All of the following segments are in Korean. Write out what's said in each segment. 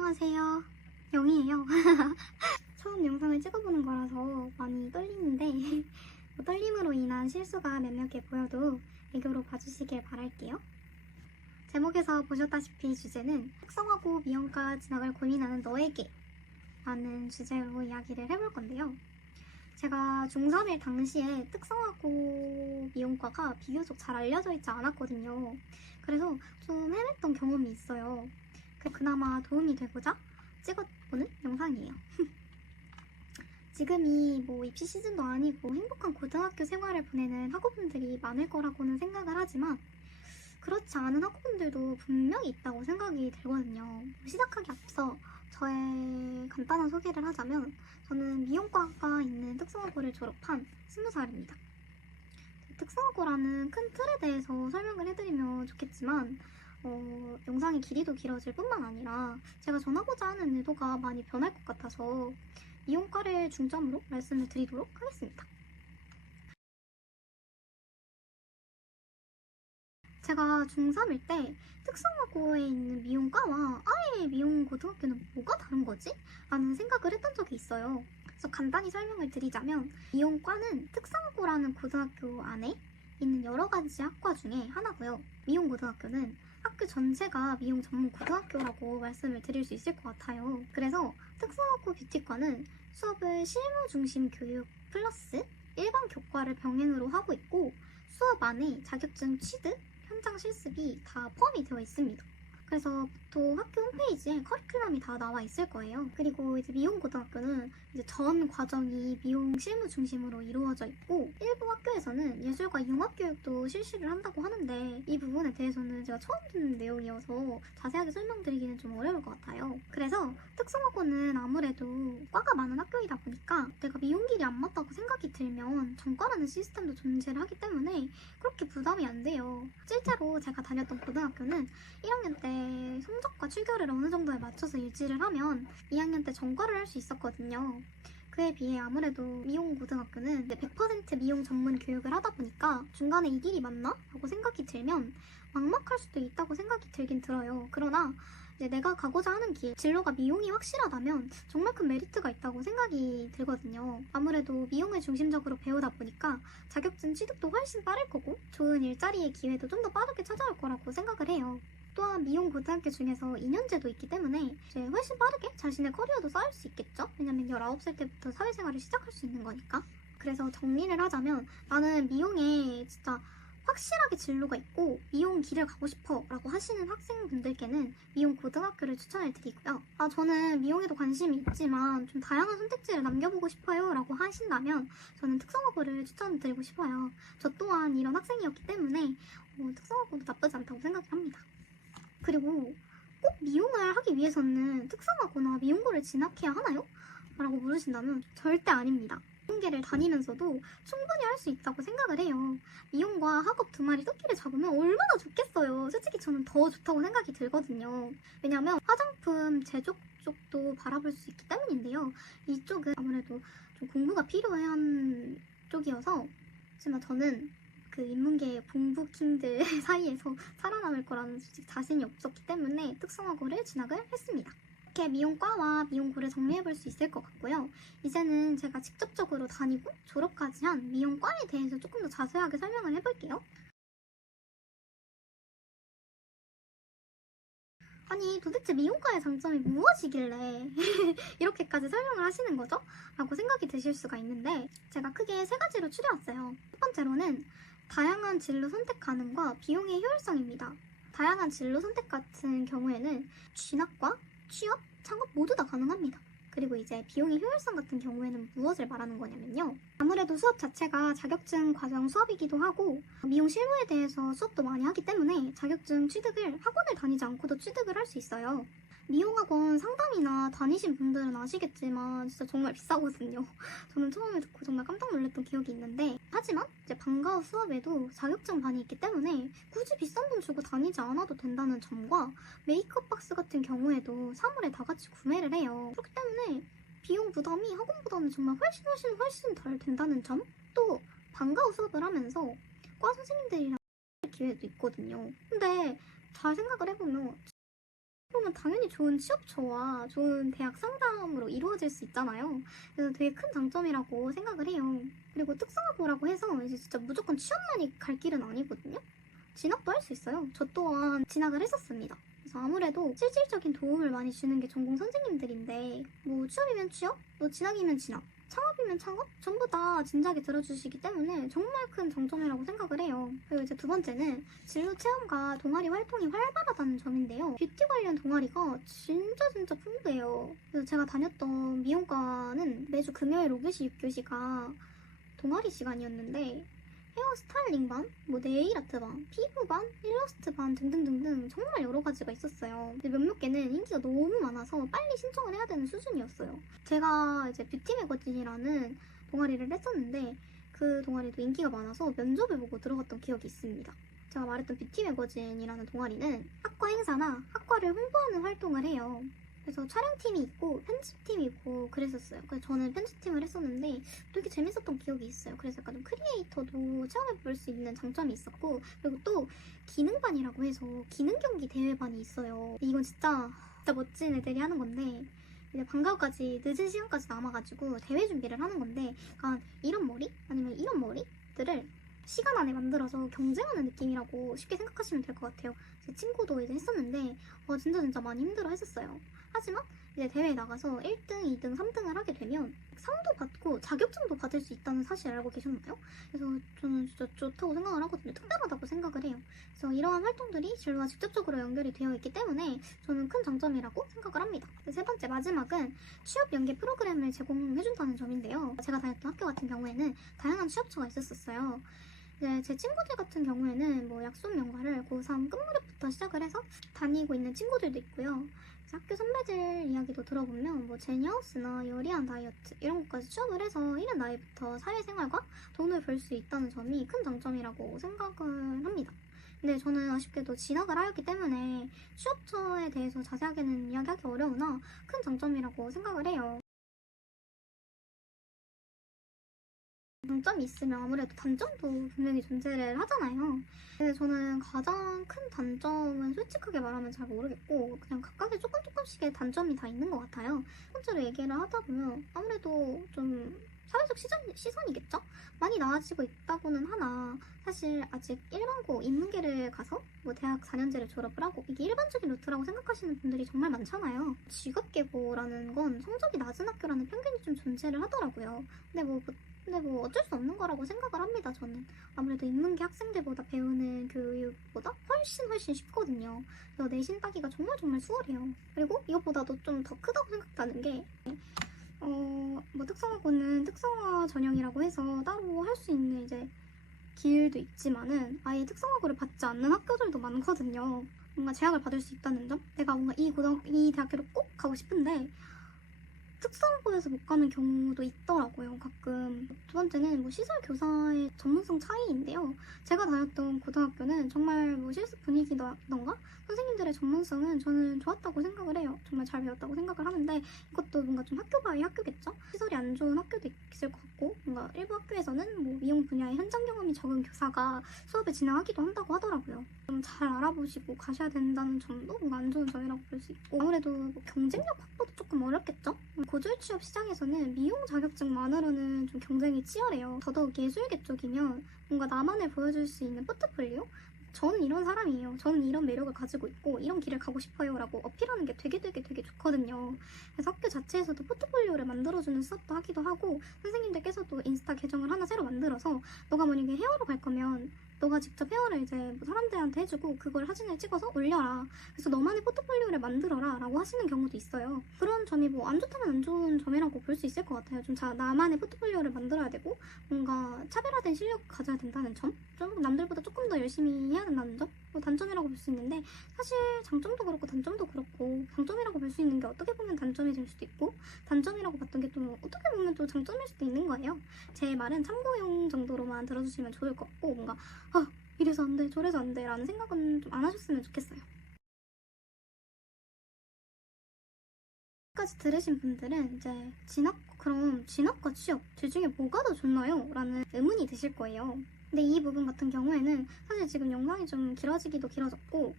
안녕하세요. 영희예요. 처음 영상을 찍어보는 거라서 많이 떨리는데 떨림으로 인한 실수가 몇몇 개 보여도 애교로 봐주시길 바랄게요. 제목에서 보셨다시피 주제는 특성화고 미용과 진학을 고민하는 너에게 라는 주제로 이야기를 해볼 건데요. 제가 중3일 당시에 특성화고 미용과가 비교적 잘 알려져 있지 않았거든요. 그래서 좀 헤맸던 경험이 있어요. 그나마 도움이 되고자 찍어보는 영상이에요. 지금이 입시 시즌도 아니고 행복한 고등학교 생활을 보내는 학우분들이 많을 거라고는 생각을 하지만 그렇지 않은 학우분들도 분명히 있다고 생각이 들거든요. 시작하기 앞서 저의 간단한 소개를 하자면 저는 미용과가 있는 특성화고를 졸업한 20살입니다. 특성화고라는 큰 틀에 대해서 설명을 해드리면 좋겠지만 영상의 길이도 길어질 뿐만 아니라 제가 전하고자 하는 의도가 많이 변할 것 같아서 미용과를 중점으로 말씀을 드리도록 하겠습니다. 제가 중3일 때 특성화고에 있는 미용과와 아예 미용고등학교는 뭐가 다른 거지? 라는 생각을 했던 적이 있어요. 그래서 간단히 설명을 드리자면 미용과는 특성화고라는 고등학교 안에 있는 여러 가지 학과 중에 하나고요. 미용고등학교는 학교 전체가 미용 전문 고등학교라고 말씀을 드릴 수 있을 것 같아요. 그래서 특성화고 뷰티과는 수업을 실무 중심 교육 플러스 일반 교과를 병행으로 하고 있고 수업 안에 자격증 취득, 현장 실습이 다 포함이 되어 있습니다. 그래서 보통 학교 홈페이지에 커리큘럼이 다 나와 있을 거예요. 그리고 이제 미용고등학교는 이제 전 과정이 미용 실무 중심으로 이루어져 있고 일부 학교에서는 예술과 융합 교육도 실시를 한다고 하는데 이 부분에 대해서는 제가 처음 듣는 내용이어서 자세하게 설명드리기는 좀 어려울 것 같아요. 그래서 특성화고는 아무래도 과가 많은 학교이다 보니까 내가 미용길이 안 맞다고 생각이 들면 전과라는 시스템도 존재를 하기 때문에 그렇게 부담이 안 돼요. 실제로 제가 다녔던 고등학교는 1학년 때 성적과 출결을 어느 정도에 맞춰서 유지를 하면 2학년 때 전과를 할 수 있었거든요. 그에 비해 아무래도 미용고등학교는 100% 미용 전문 교육을 하다 보니까 중간에 이 길이 맞나? 라고 생각이 들면 막막할 수도 있다고 생각이 들긴 들어요. 그러나 이제 내가 가고자 하는 길, 진로가 미용이 확실하다면 정말 큰 메리트가 있다고 생각이 들거든요. 아무래도 미용을 중심적으로 배우다 보니까 자격증 취득도 훨씬 빠를 거고 좋은 일자리의 기회도 좀 더 빠르게 찾아올 거라고 생각을 해요. 또한 미용고등학교 중에서 2년제도 있기 때문에 이제 훨씬 빠르게 자신의 커리어도 쌓을 수 있겠죠? 왜냐면 19살 때부터 사회생활을 시작할 수 있는 거니까. 그래서 정리를 하자면 나는 미용에 진짜 확실하게 진로가 있고 미용 길을 가고 싶어 라고 하시는 학생분들께는 미용고등학교를 추천을 드리고요. 저는 미용에도 관심이 있지만 좀 다양한 선택지를 남겨보고 싶어요 라고 하신다면 저는 특성화고를 추천드리고 싶어요. 저 또한 이런 학생이었기 때문에 특성화고도 나쁘지 않다고 생각합니다. 그리고 꼭 미용을 하기 위해서는 특성화고나 미용고를 진학해야 하나요? 라고 물으신다면 절대 아닙니다. 미용계를 다니면서도 충분히 할 수 있다고 생각을 해요. 미용과 학업 두 마리 토끼를 잡으면 얼마나 좋겠어요. 솔직히 저는 더 좋다고 생각이 들거든요. 왜냐면 화장품 제조 쪽도 바라볼 수 있기 때문인데요. 이쪽은 아무래도 좀 공부가 필요한 쪽이어서 하지만 저는 그 인문계 공부킹들 사이에서 살아남을 거라는 솔직히 자신이 없었기 때문에 특성화고를 진학을 했습니다. 이렇게 미용과와 미용고를 정리해볼 수 있을 것 같고요. 이제는 제가 직접적으로 다니고 졸업까지 한 미용과에 대해서 조금 더 자세하게 설명을 해볼게요. 아니 도대체 미용과의 장점이 무엇이길래 이렇게까지 설명을 하시는 거죠? 라고 생각이 드실 수가 있는데 제가 크게 세 가지로 추려왔어요. 첫 번째로는 다양한 진로 선택 가능과 비용의 효율성입니다. 다양한 진로 선택 같은 경우에는 진학과 취업, 창업 모두 다 가능합니다. 그리고 이제 비용의 효율성 같은 경우에는 무엇을 말하는 거냐면요. 아무래도 수업 자체가 자격증 과정 수업이기도 하고 미용 실무에 대해서 수업도 많이 하기 때문에 자격증 취득을 학원을 다니지 않고도 취득을 할 수 있어요. 미용학원 상담이나 다니신 분들은 아시겠지만 진짜 정말 비싸거든요. 저는 처음에 듣고 정말 깜짝 놀랐던 기억이 있는데 하지만 이제 방과 후 수업에도 자격증반이 있기 때문에 굳이 비싼 돈 주고 다니지 않아도 된다는 점과 메이크업 박스 같은 경우에도 사물에 다 같이 구매를 해요. 그렇기 때문에 비용 부담이 학원보다는 정말 훨씬 덜 된다는 점? 또 방과 후 수업을 하면서 과 선생님들이랑 기회도 있거든요. 근데 잘 생각을 해보면 그러면 당연히 좋은 취업처와 좋은 대학 상담으로 이루어질 수 있잖아요. 그래서 되게 큰 장점이라고 생각을 해요. 그리고 특성화고라고 해서 이제 진짜 무조건 취업만이 갈 길은 아니거든요. 진학도 할 수 있어요. 저 또한 진학을 했었습니다. 그래서 아무래도 실질적인 도움을 많이 주는 게 전공 선생님들인데 뭐 취업이면 취업, 뭐 진학이면 진학, 창업이면 창업? 전부 다 진작에 들어주시기 때문에 정말 큰 장점이라고 생각을 해요. 그리고 이제 두 번째는 진로 체험과 동아리 활동이 활발하다는 점인데요. 뷰티 관련 동아리가 진짜 풍부해요. 그래서 제가 다녔던 미용과는 매주 금요일 5교시, 6교시가 동아리 시간이었는데 헤어 스타일링 반, 뭐 네일 아트 반, 피부 반, 일러스트 반 등등등등 정말 여러 가지가 있었어요. 근데 몇몇 개는 인기가 너무 많아서 빨리 신청을 해야 되는 수준이었어요. 제가 이제 뷰티 매거진이라는 동아리를 했었는데 그 동아리도 인기가 많아서 면접을 보고 들어갔던 기억이 있습니다. 제가 말했던 뷰티 매거진이라는 동아리는 학과 행사나 학과를 홍보하는 활동을 해요. 그래서 촬영팀이 있고 편집팀이 있고 그랬었어요. 그래서 저는 편집팀을 했었는데 되게 재밌었던 기억이 있어요. 그래서 약간 좀 크리에이터도 체험해볼 수 있는 장점이 있었고, 그리고 또 기능반이라고 해서 기능 경기 대회반이 있어요. 이건 진짜 멋진 애들이 하는 건데 이제 방과후까지 늦은 시간까지 남아가지고 대회 준비를 하는 건데, 그러니까 이런 머리 아니면 이런 머리들을 시간 안에 만들어서 경쟁하는 느낌이라고 쉽게 생각하시면 될 것 같아요. 제 친구도 이제 했었는데 진짜 많이 힘들어 했었어요. 하지만 이제 대회에 나가서 1등, 2등, 3등을 하게 되면 상도 받고 자격증도 받을 수 있다는 사실 알고 계셨나요? 그래서 저는 진짜 좋다고 생각을 하거든요. 특별하다고 생각을 해요. 그래서 이러한 활동들이 진로와 직접적으로 연결이 되어 있기 때문에 저는 큰 장점이라고 생각을 합니다. 세 번째, 마지막은 취업 연계 프로그램을 제공해준다는 점인데요. 제가 다녔던 학교 같은 경우에는 다양한 취업처가 있었어요. 네, 제 친구들 같은 경우에는 뭐 약속 명가를 고3 끝무렵부터 시작을 해서 다니고 있는 친구들도 있고요. 학교 선배들 이야기도 들어보면 뭐 제니하우스나 여리한 다이어트 이런 것까지 취업을 해서 이른 나이부터 사회생활과 돈을 벌 수 있다는 점이 큰 장점이라고 생각을 합니다. 근데 저는 아쉽게도 진학을 하였기 때문에 취업처에 대해서 자세하게는 이야기하기 어려우나 큰 장점이라고 생각을 해요. 장점이 있으면 아무래도 단점도 분명히 존재를 하잖아요. 근데 저는 가장 큰 단점은 솔직하게 말하면 잘 모르겠고 그냥 각각의 조금씩의 단점이 다 있는 것 같아요. 첫 번째로 얘기를 하다 보면 아무래도 좀 사회적 시선이겠죠? 많이 나아지고 있다고는 하나 사실 아직 일반고 인문계를 가서 뭐 대학 4년제를 졸업을 하고 이게 일반적인 루트라고 생각하시는 분들이 정말 많잖아요. 직업계고라는 건 성적이 낮은 학교라는 편견이 좀 존재를 하더라고요. 근데 뭐 어쩔 수 없는 거라고 생각을 합니다, 저는. 아무래도 인문계 학생들보다 배우는 교육보다 훨씬 쉽거든요. 그래서 내신 따기가 정말 수월해요. 그리고 이것보다도 좀 더 크다고 생각하는 게 뭐 특성화고는 특성화 전형이라고 해서 따로 할 수 있는 이제 길도 있지만은 아예 특성화고를 받지 않는 학교들도 많거든요. 뭔가 제약을 받을 수 있다는 점? 내가 뭔가 이 대학교를 꼭 가고 싶은데 특성고에서 못 가는 경우도 있더라고요, 가끔. 두 번째는 뭐 시설 교사의 전문성 차이인데요. 제가 다녔던 고등학교는 정말 뭐 실습 분위기던가 선생님들의 전문성은 저는 좋았다고 생각을 해요. 정말 잘 배웠다고 생각을 하는데 이것도 뭔가 좀 학교 바이 학교겠죠? 시설이 안 좋은 학교도 있을 것 같고 뭔가 일부 학교에서는 뭐 미용 분야의 현장 경험이 적은 교사가 수업을 진행하기도 한다고 하더라고요. 좀 잘 알아보시고 가셔야 된다는 점도 뭔가 안 좋은 점이라고 볼 수 있고 아무래도 뭐 경쟁력 확보도 조금 어렵겠죠? 고졸 취업 시장에서는 미용 자격증만으로는 좀 경쟁이 치열해요. 더더욱 예술계 쪽이면 뭔가 나만을 보여줄 수 있는 포트폴리오? 저는 이런 사람이에요. 저는 이런 매력을 가지고 있고 이런 길을 가고 싶어요 라고 어필하는 게 되게 좋거든요. 그래서 학교 자체에서도 포트폴리오를 만들어주는 수업도 하기도 하고 선생님들께서도 인스타 계정을 하나 새로 만들어서 너가 만약에 헤어로 갈 거면 너가 직접 헤어를 이제 뭐 사람들한테 해주고 그걸 사진을 찍어서 올려라. 그래서 너만의 포트폴리오를 만들어라 라고 하시는 경우도 있어요. 그런 점이 뭐 안 좋다면 안 좋은 점이라고 볼 수 있을 것 같아요. 좀 나만의 포트폴리오를 만들어야 되고 뭔가 차별화된 실력을 가져야 된다는 점? 좀 남들보다 조금 더 열심히 해야 된다는 점? 뭐 단점이라고 볼 수 있는데 사실 장점도 그렇고 단점도 그렇고 장점이라고 볼 수 있는 게 어떻게 보면 단점이 될 수도 있고 단점이라고 봤던 게 또 어떻게 보면 또 장점일 수도 있는 거예요. 제 말은 참고용 정도로만 들어주시면 좋을 것 같고 뭔가 이래서 안 돼, 저래서 안 돼 라는 생각은 좀 안 하셨으면 좋겠어요. 까지 들으신 분들은 이제 그럼 진학과 취업 둘 중에 뭐가 더 좋나요? 라는 의문이 드실 거예요. 근데 이 부분 같은 경우에는 사실 지금 영상이 좀 길어지기도 길어졌고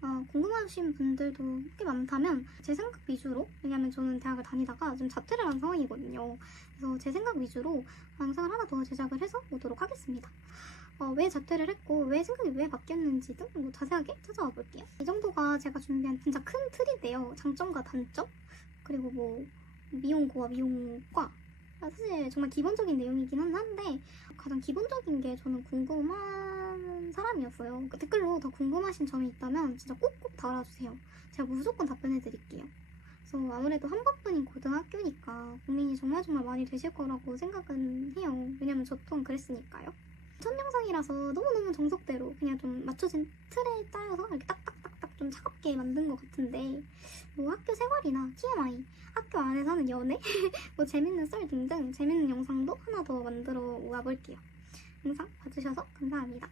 궁금하신 분들도 꽤 많다면 제 생각 위주로, 왜냐면 저는 대학을 다니다가 좀 자퇴를 한 상황이거든요. 그래서 제 생각 위주로 영상을 하나 더 제작을 해서 오도록 하겠습니다. 왜 자퇴를 했고 왜 생각이 왜 바뀌었는지 등 뭐 자세하게 찾아와 볼게요. 이 정도가 제가 준비한 진짜 큰 틀인데요. 장점과 단점, 그리고 뭐 미용고와 미용과, 사실 정말 기본적인 내용이긴 한데 가장 기본적인 게 저는 궁금한 사람이었어요. 댓글로 더 궁금하신 점이 있다면 진짜 꼭꼭 달아주세요. 제가 무조건 답변해 드릴게요. 그래서 아무래도 한번뿐인 고등학교니까 고민이 정말 많이 되실 거라고 생각은 해요. 왜냐면 저 또한 그랬으니까요. 첫 영상이라서 너무너무 정석대로 그냥 좀 맞춰진 틀에 짜여서 이렇게 딱딱딱딱 좀 차갑게 만든 것 같은데, 뭐 학교 생활이나 TMI, 학교 안에서 하는 연애, 뭐 재밌는 썰 등등 재밌는 영상도 하나 더 만들어 와볼게요. 영상 봐주셔서 감사합니다.